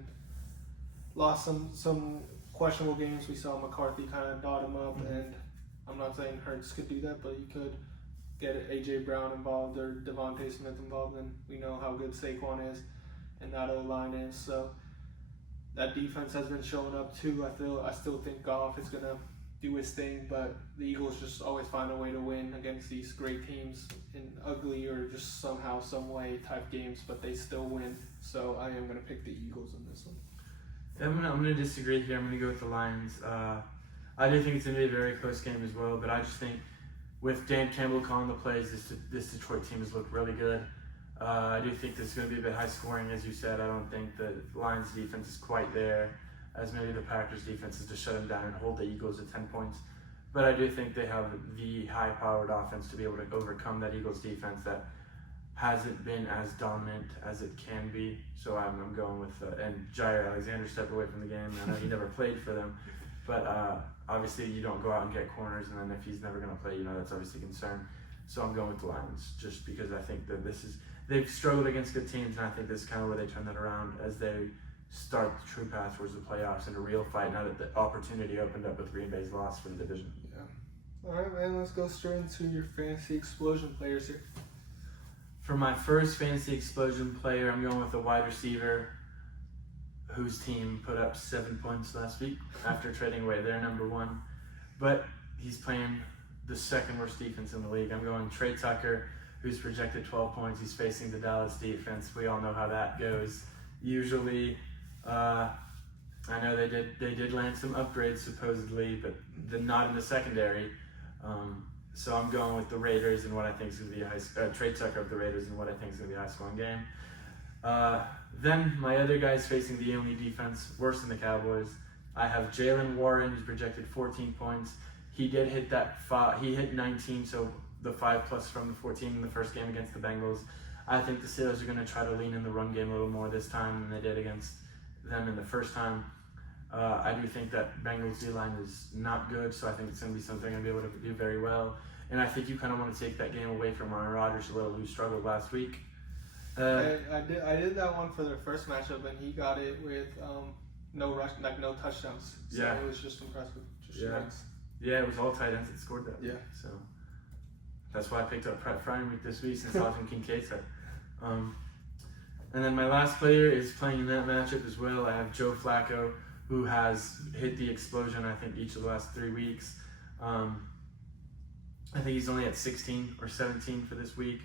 lost some questionable games. We saw McCarthy kind of dot him up, and I'm not saying Hurts could do that, but you could get A.J. Brown involved or Devontae Smith involved, and we know how good Saquon is and that O-line is. So that defense has been showing up too. I still think Goff is gonna do his thing, but the Eagles just always find a way to win against these great teams in ugly or just somehow, some way type games, but they still win. So I am going to pick the Eagles in this one. I'm going to disagree here. I'm going to go with the Lions. I do think it's going to be a very close game as well, but I just think with Dan Campbell calling the plays, this Detroit team has looked really good. I do think this is going to be a bit high scoring, as you said. I don't think the Lions defense is quite there as maybe the Packers defense is to shut them down and hold the Eagles at 10 points. But I do think they have the high-powered offense to be able to overcome that Eagles defense that hasn't been as dominant as it can be. So I'm going with and Jair Alexander stepped away from the game. I know he never played for them, but obviously you don't go out and get corners, and then if he's never going to play, that's obviously a concern. So I'm going with the Lions just because I think that they've struggled against good teams, and I think this is kind of where they turn that around as they start the true path towards the playoffs and a real fight now that the opportunity opened up with Green Bay's loss for the division. Yeah. All right, man, let's go straight into your fantasy explosion players here. For my first fantasy explosion player, I'm going with a wide receiver. whose team put up 7 points last week after trading away their number one. But he's playing the second worst defense in the league. I'm going Trey Tucker, who's projected 12 points. He's facing the Dallas defense. We all know how that goes. Usually, I know they did land some upgrades supposedly, but not in the secondary. So I'm going with the Raiders and what I think is going to be Trey Tucker of the Raiders and what I think is going to be a high-scoring game. Then my other guys facing the only defense worse than the Cowboys. I have Jalen Warren, who's projected 14 points. He did hit he hit 19, so the 5+ from the 14 in the first game against the Bengals. I think the Steelers are going to try to lean in the run game a little more this time than they did against them in the first time. I do think that Bengals D-line is not good, so I think it's going to be something I'm going to be able to do very well. And I think you kind of want to take that game away from Aaron Rodgers a little, who struggled last week. I did that one for their first matchup, and he got it with no touchdowns. So yeah, it was just impressive. Yeah, it was all tight ends that scored that. Yeah. So that's why I picked up Pratt Frying this week since Dalton Kincaid's there. And then my last player is playing in that matchup as well. I have Joe Flacco, who has hit the explosion, I think, each of the last 3 weeks. I think he's only at 16 or 17 for this week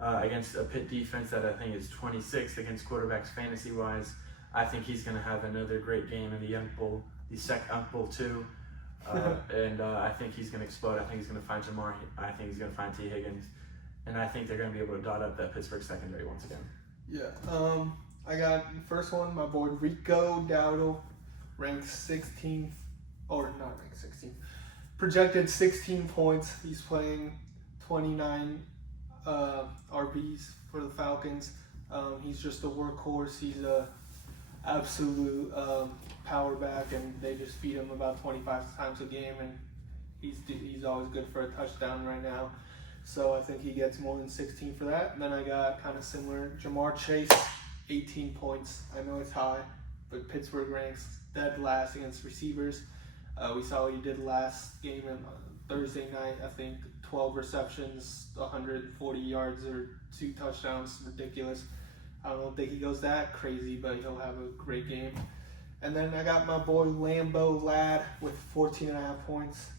against a Pitt defense that I think is 26th against quarterbacks fantasy-wise. I think he's going to have another great game in the Young Bowl, the Young Bowl 2. And I think he's going to explode. I think he's going to find Jamar. I think he's going to find T. Higgins. And I think they're going to be able to dot up that Pittsburgh secondary once again. Yeah. I got the first one, my boy Rico Dowdle, ranked 16th, or not ranked 16th, projected 16 points. He's playing 29 RBs for the Falcons. He's just a workhorse. He's a absolute power back, and they just feed him about 25 times a game, and he's always good for a touchdown right now. So I think he gets more than 16 for that. And then I got kind of similar, Jamar Chase, 18 points. I know it's high, but Pittsburgh ranks dead last against receivers. We saw what he did last game on Thursday night. I think 12 receptions, 140 yards, or 2 touchdowns. Ridiculous. I don't think he goes that crazy, but he'll have a great game. And then I got my boy Lambeau Ladd with 14.5 points.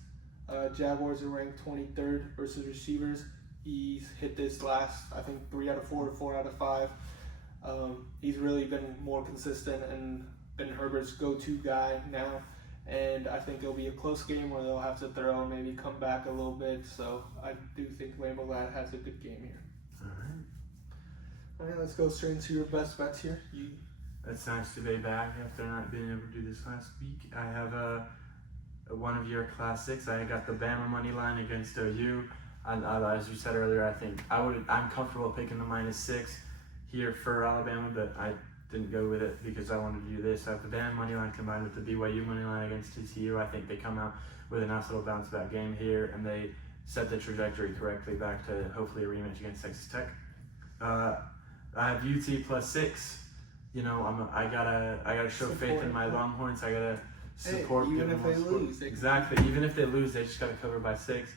Jaguars are ranked 23rd versus receivers. He's hit this last, I think, 3 out of 4 or 4 out of 5. He's really been more consistent and been Herbert's go-to guy now. And I think it'll be a close game where they'll have to throw and maybe come back a little bit. So I do think Lambeau Ladd has a good game here. All right, let's go straight into your best bets here. It's nice to be back after not being able to do this last week. I have one of your classics. I got the Bama money line against OU. As you said earlier, I think I'm comfortable picking the -6 here for Alabama, but I didn't go with it because I wanted to do this. I have the Bama money line combined with the BYU money line against TCU. I think they come out with a nice little bounce back game here, and they set the trajectory correctly back to hopefully a rematch against Texas Tech. I have UT +6. You know, I gotta show faith in my Longhorns. I gotta support. Even if they lose, exactly. Even if they lose, they just gotta cover by 6.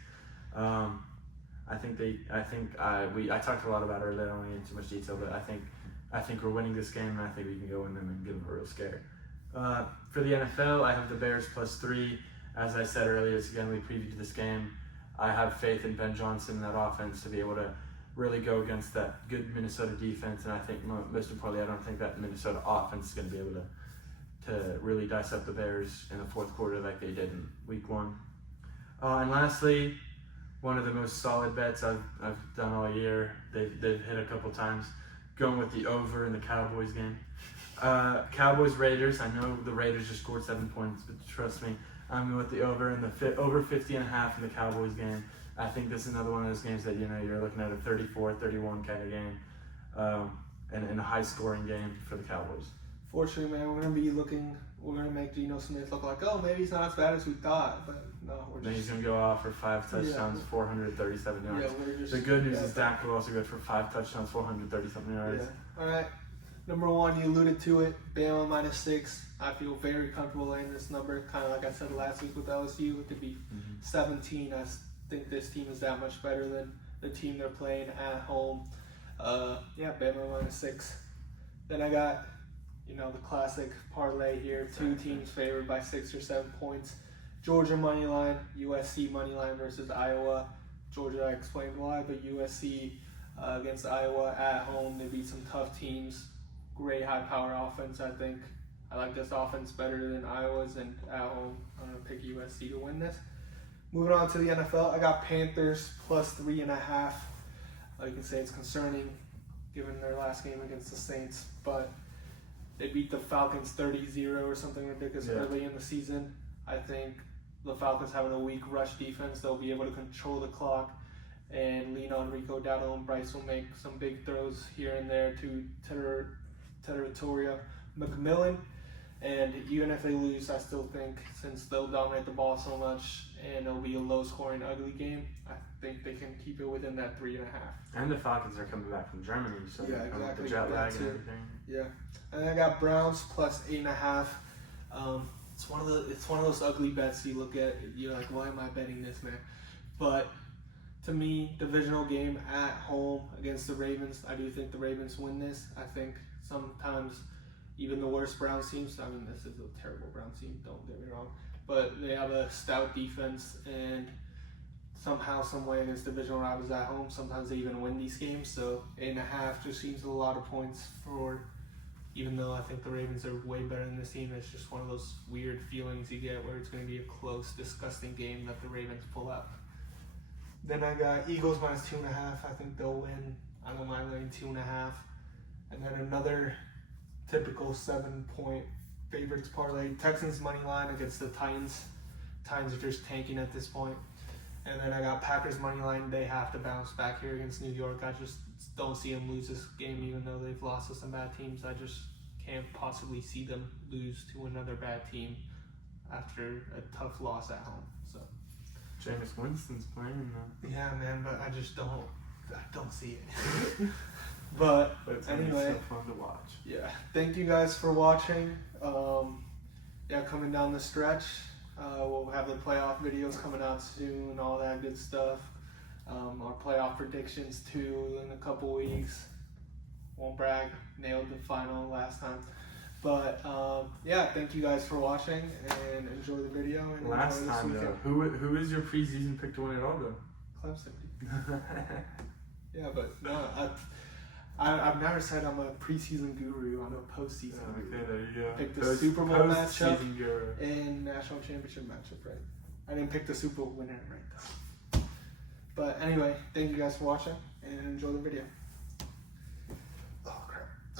I talked a lot about it earlier. I don't want to get into too much detail, but I think we're winning this game, and I think we can go in them and give them a real scare. For the NFL, I have the Bears +3. As I said earlier, again, we previewed this game. I have faith in Ben Johnson and that offense to be able to really go against that good Minnesota defense, and I think most importantly, I don't think that Minnesota offense is going to be able to really dice up the Bears in the fourth quarter like they did in week 1. And lastly, one of the most solid bets I've done all year. They've hit a couple times. Going with the over in the Cowboys game. Cowboys-Raiders. I know the Raiders just scored 7 points, but trust me, I'm going with the over in the over 50.5 in the Cowboys game. I think this is another one of those games that, you know, you're looking at a 34-31 kind of game, and a high-scoring game for the Cowboys. Fortunately, man, we're gonna make Geno Smith look like, oh, maybe he's not as bad as we thought, but no, Then he's gonna go off for 5 touchdowns, 437 yards. Yeah, the good news is Dak will also go for 5 touchdowns, 437 yards. Yeah. All right. Number 1, you alluded to it. Bama -6. I feel very comfortable in this number. Kind of like I said last week with LSU, it could be 17. I think this team is that much better than the team they're playing at home. Bama -6. Then I got the classic parlay here. Two teams favored by 6 or 7 points. Georgia money line, USC money line versus Iowa. Georgia, I explained why, but USC against Iowa at home. They beat some tough teams. Great high-power offense, I think. I like this offense better than Iowa's, and at home, I'm going to pick USC to win this. Moving on to the NFL, I got Panthers plus 3.5. You can say it's concerning given their last game against the Saints, but they beat the Falcons 30-0 or something ridiculous early in the season. I think the Falcons having a weak rush defense, they'll be able to control the clock and lean on Rico Dowdle, and Bryce will make some big throws here and there to Territoria McMillan. And even if they lose, I still think, since they'll dominate the ball so much and it'll be a low-scoring, ugly game, I think they can keep it within that 3.5. And the Falcons are coming back from Germany, so exactly. the jet lag and everything. Yeah, and I got Browns plus 8.5. It's one of those ugly bets you look at. You're like, why am I betting this, man? But to me, divisional game at home against the Ravens. I do think the Ravens win this. I think sometimes even the worst Browns teams, I mean, this is a terrible Browns team, don't get me wrong, but they have a stout defense, and somehow, some way against divisional rivals at home, sometimes they even win these games. So 8.5 just seems a lot of points for, even though I think the Ravens are way better than this team. It's just one of those weird feelings you get where it's going to be a close, disgusting game that the Ravens pull out. Then I got Eagles minus 2.5. I think they'll win. I don't mind laying 2.5. And then another typical 7-point favorites parlay. Texans money line against the Titans. Titans are just tanking at this point. And then I got Packers money line. They have to bounce back here against New York. I just don't see them lose this game, even though they've lost to some bad teams. I just can't possibly see them lose to another bad team after a tough loss at home. So Jameis Winston's playing though. Yeah, man, but I just don't see it. But it's anyway, so fun to watch. Yeah, thank you guys for watching. Coming down the stretch, we'll have the playoff videos coming out soon, all that good stuff. Our playoff predictions too in a couple weeks. Won't brag, nailed the final last time. But thank you guys for watching, and enjoy the video. And last time though, who is your preseason pick to win it all though? Clemson. Yeah, but no, I've never said I'm a preseason guru. I'm a postseason guru. Okay, there you go. Pick the Super Bowl matchup and national championship matchup, right? I didn't pick the Super Bowl winner right though. But anyway, thank you guys for watching, and enjoy the video.